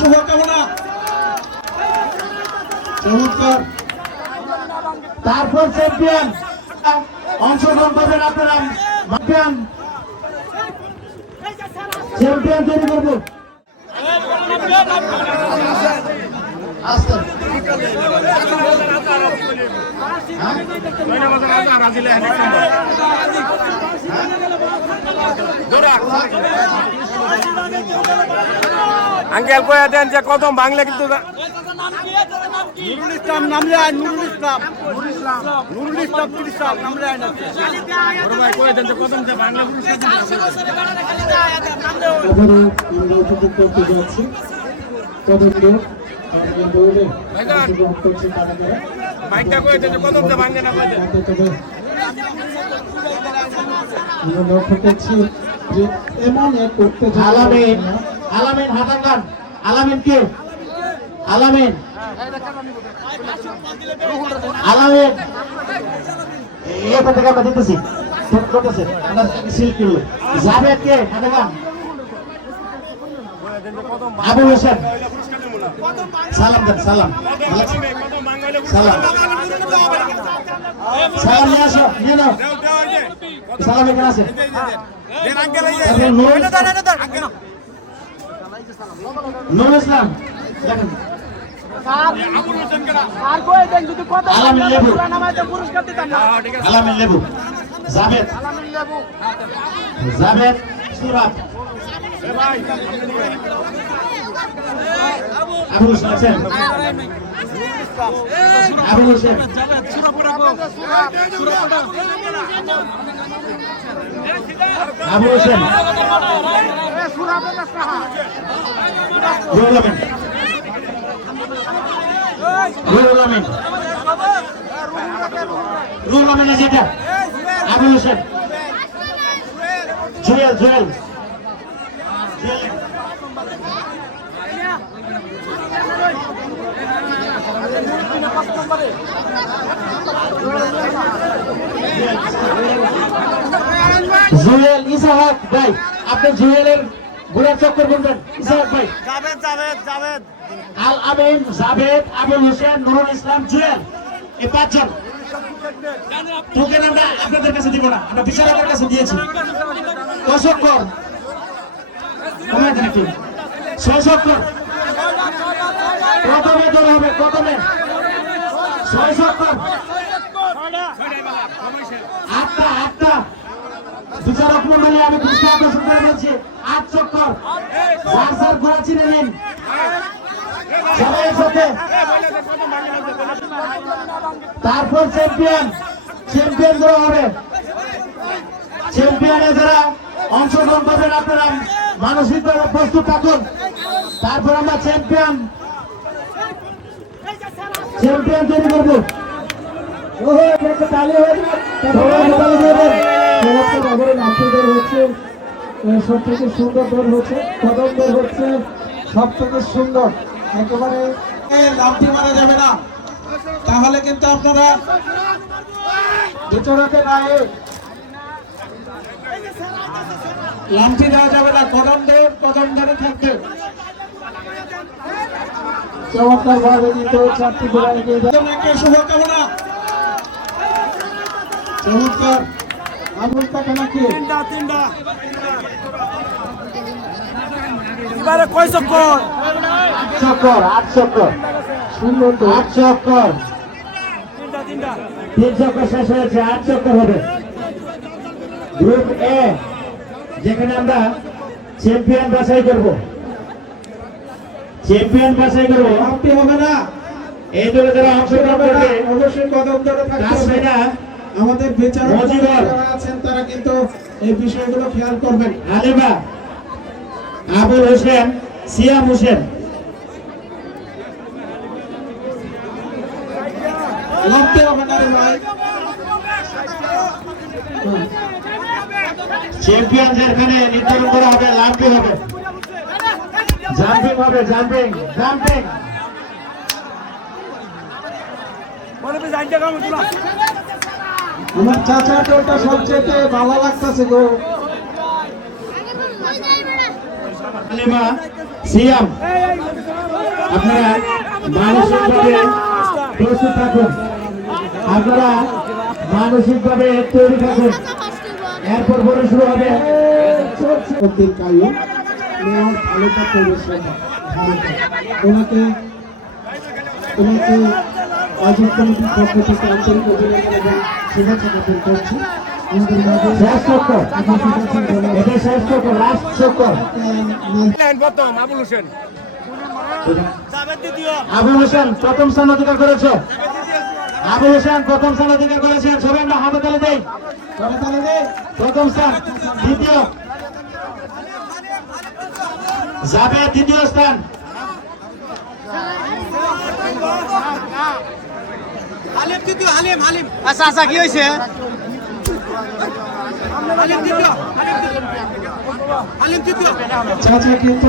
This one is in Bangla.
শুভকামনা। চমৎকার। তারপর চ্যাম্পিয়ন অংশগ্রহণ করবেন আপনারা। চ্যাম্পিয়ন তৈরি করবো। আঙ্কেল কয়ে দেন যে কদম বাংলা কিন্তু নুরুল ইসলাম নামলে আইন, নুরুল ইসলাম ইসলাম নামলে আইন আছে। কয়ে দেন যে কদম যে বাংলা মাইকটা কয়ে দেন যে কদম যে বাংলা না কয়ে দেন। আমরা লক্ষ্য করছি যে এমন এক করতে আলামিন হাতাঙ্গান আলামিন কে আলামিন এটা থেকে আমরা দিতেছি করতেছে আমরা সিল করলো যাবে কে হাতাঙ্গান আবু হোসেন সালাম দেন সালাম নিয়ে আসো নিয়ে নাও সালাম এখানে আছে নুরুল ইসলাম দেখেন আলামিন লেবু জাবেদ সুরাত আবু হোসেন আছেন আবু হোসেন আবু হোসেন রুহুল আমিন যেটা আবু হোসেন জুয়েল ইসাহাক ভাই আপনি জুয়েলের ঘোড়ার চক্কর বলবেন ইসাহাক ভাই জাভেদ আল আমিন জাভেদ আবুল হোসেন নুরুল ইসলাম জুয়েল এই পাঁচজন টোকেন আমরা আপনাদের কাছে দিব না, আমরা বিচারকের কাছে দিয়েছি। কর কমায় দেন একটু 600 কর প্রথমে ধরা হবে প্রথমে 600 কর আটটা বিচারক মন্ডলী আমি দৃষ্টি আকর্ষণ করে বলছি 8 চক্কর যার ঘোড়া চিনে নিন সবাই সাথে। তারপর চ্যাম্পিয়ন করা হবে। চ্যাম্পিয়নে যারা অংশগ্রহণ করবেন আপনারা মানসিকভাবে প্রস্তুত থাকুন। তারপর আমরা চ্যাম্পিয়ন তৈরি করবো। সব থেকে সুন্দর দল হচ্ছে কদম দল হচ্ছে সব থেকে সুন্দর। একেবারে লাঠি মারা যাবে না, তাহলে কিন্তু আপনারা ভিতরেতে গায়ে লাঠি দেওয়া যাবে না, কদম ধরে থাকবে। চমৎকার ভাবে কিন্তু 4টি ঘোড়া এগিয়ে যাবে। শুভকামনা। চমৎকার আমুল টাকা নাকি তিনটা এবারে কয় চক্কর 8 চক্কর সুন্দর তো 8 চক্কর 3 চক্কর শেষ হয়েছে 8 চক্কর হবে। গ্রুপ এ যেখানে আমরা চ্যাম্পিয়ন বাছাই করব আপনি হবে না এই দলে যারা অংশগ্রহণ করবে অবশ্যই কদম ধরে থাকতে হবে না। আমাদের বিচারক যারা আছেন তারা কিন্তু এই বিষয়গুলো খেয়াল করবেন। হালিমা আবুল হোসেন সিয়াম হোসেন লাগতে হবে না রে ভাই। চ্যাম্পিয়ন যেখানে নির্ধারণ করা হবে লাভতে হবে, জাম্পিং হবে, জাম্পিং আমার চাচাটা ওটা সবচেয়ে ভালো লাগতেছে গো। হালিমা সিয়াম আপনারা মানসিকভাবে প্রস্তুত থাকুন, আপনারা মানসিকভাবে তৈরি থাকুন, এরপর পরে শুরু হবে অব্দুল কাইয়ুম মেয়র তালুকা পৌরসভা ঢাকা। ওনাকে আয়োজক কমিটির পক্ষ থেকে আন্তরিক অভিনন্দন এবং শুভেচ্ছা জ্ঞাপন করছি। আমাদের মাঝে প্রথম আবুল হোসেন জাভেদ দ্বিতীয় আবুল হোসেন প্রথম স্থান অধিকার করেছে। আবুল হোসেন প্রথম স্থান অধিকার করেছেন। সবাই আমরা হাতে তালি দেই। প্রথম স্থান। দ্বিতীয় জাভেদ দ্বিতীয় স্থান। হালিম তৃতীয় হালিম আচ্ছা আচ্ছা কি হয়েছে হালিম তৃতীয় চাচা কিন্তু